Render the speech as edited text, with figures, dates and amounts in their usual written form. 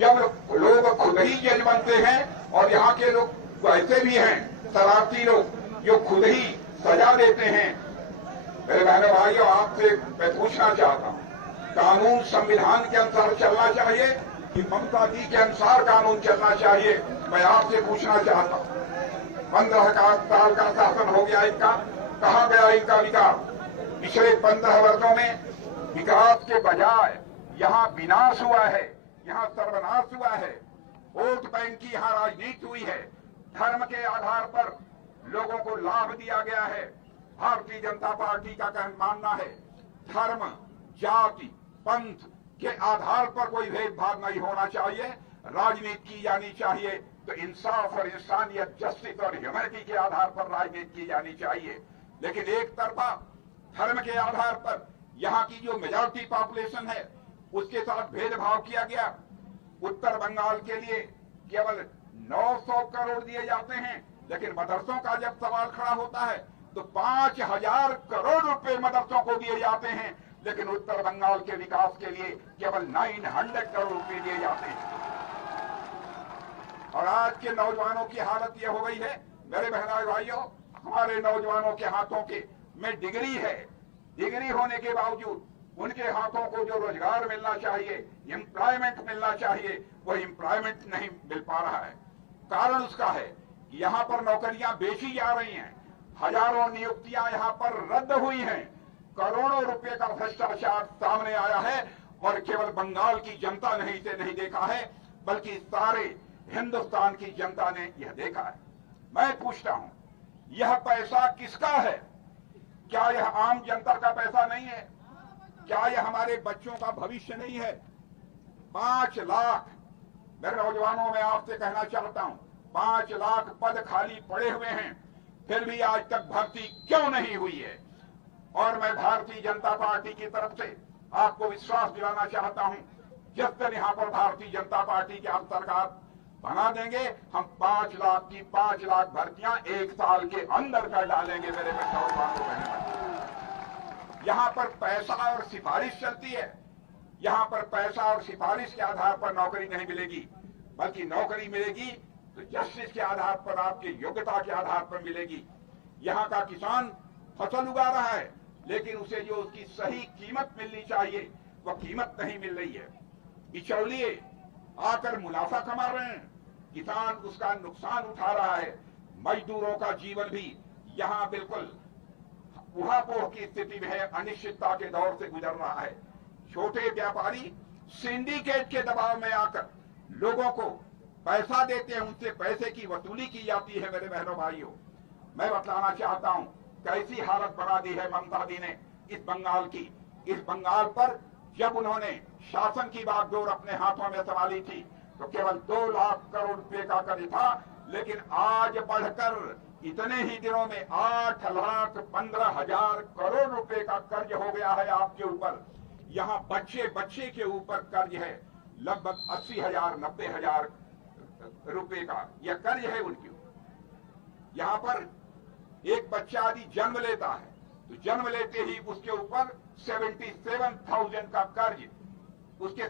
जब लोग खुद ही जज बनते हैं और यहाँ के लोग ऐसे भी हैं शरारती लोग जो खुद ही सजा देते हैं। मेरे बहनों भाइयों, आपसे मैं पूछना चाहता हूँ, कानून संविधान के अनुसार चलना चाहिए कि ममता दी के अनुसार कानून चलना चाहिए? मैं आपसे पूछना चाहता हूँ। 15 साल का शासन हो गया इनका, कहाँ गया इनका विकास? पिछले 15 वर्षों में विकास के बजाय यहाँ विनाश हुआ है, यहाँ सर्वनाश हुआ है। वोट बैंक की यहाँ राजनीति हुई है। धर्म के आधार पर लोगों को लाभ दिया गया है। भारतीय जनता पार्टी का मानना है धर्म, जाति, पंथ के आधार पर कोई भेदभाव नहीं होना चाहिए, राजनीति की जानी चाहिए तो इंसाफ और इंसानियत, जस्टिस और ह्यूमैनिटी के आधार पर राजनीति की जानी चाहिए। लेकिन एक तरफा धर्म के आधार पर यहाँ की जो मेजॉरिटी पॉपुलेशन है उसके साथ भेदभाव किया गया। उत्तर बंगाल के लिए केवल 900 करोड़ दिए जाते हैं, लेकिन मदरसों का जब सवाल खड़ा होता है तो 5000 करोड़ रुपए मदरसों को दिए जाते हैं, लेकिन उत्तर बंगाल के विकास के लिए केवल 900 करोड़ रुपए दिए जाते हैं। और आज के नौजवानों की हालत यह हो गई है, मेरे बहनों भाइयों, हमारे नौजवानों के हाथों के में डिग्री है, डिग्री होने के बावजूद उनके हाथों को जो रोजगार मिलना चाहिए, एम्प्लॉयमेंट मिलना चाहिए, वो एम्प्लॉयमेंट नहीं मिल पा रहा है। कारण उसका है कि यहाँ पर नौकरियां बेची जा रही हैं, हजारों नियुक्तियां यहाँ पर रद्द हुई हैं, करोड़ों रुपए का भ्रष्टाचार सामने आया है। और केवल बंगाल की जनता ने इसे नहीं देखा है, बल्कि सारे हिंदुस्तान की जनता ने यह देखा है। मैं पूछता हूं, यह पैसा किसका है? क्या यह आम जनता का पैसा नहीं है? क्या यह हमारे बच्चों का भविष्य नहीं है? 5 लाख, मेरे नौजवानों में आपसे कहना चाहता हूं, 5 लाख पद खाली पड़े हुए हैं, फिर भी आज तक भर्ती क्यों नहीं हुई है? और मैं भारतीय जनता पार्टी की तरफ से आपको विश्वास दिलाना चाहता हूं, जिस दिन यहां पर भारतीय जनता पार्टी की आप सरकार बना देंगे, हम 5 लाख की 5 लाख भर्तियां 1 साल के अंदर कर डालेंगे। मेरे नौजवानों बहनों, यहाँ पर पैसा और सिफारिश चलती है। यहाँ पर पैसा और सिफारिश के आधार पर नौकरी नहीं मिलेगी, बल्कि नौकरी मिलेगी तो जस्टिस के आधार पर, आपकी योग्यता के आधार पर मिलेगी। यहाँ का किसान फसल उगा रहा है, लेकिन उसे जो उसकी सही कीमत मिलनी चाहिए वह कीमत नहीं मिल रही है। बिचौलिए आकर मुनाफा कमा रहे हैं, किसान उसका नुकसान उठा रहा है। मजदूरों का जीवन भी यहाँ बिल्कुल उहापोह की स्थिति में है, अनिश्चितता के दौर से गुजर रहा है। छोटे व्यापारी सिंडिकेट के दबाव में आकर लोगों को पैसा देते हैं, उनसे पैसे की वसूली की जाती है। मेरे बहनों भाइयों, मैं बताना चाहता हूं कैसी हालत बना दी है ममता दी ने इस बंगाल की। इस बंगाल पर जब उन्होंने शासन की बागडोर अपने हाथों में संभाली थी तो केवल 2 लाख करोड़ रुपए का कर्ज था, लेकिन आज बढ़कर इतने ही दिनों में 8,15,000 करोड़ रुपए का कर्ज हो गया है आपके ऊपर। यहाँ बच्चे बच्चे के ऊपर कर्ज है, लगभग 80,000 90,000 रुपए का यह कर्ज है उनके ऊपर। यहाँ पर एक बच्चा यदि जन्म लेता है तो जन्म लेते ही उसके ऊपर 77,000 का कर्ज उसके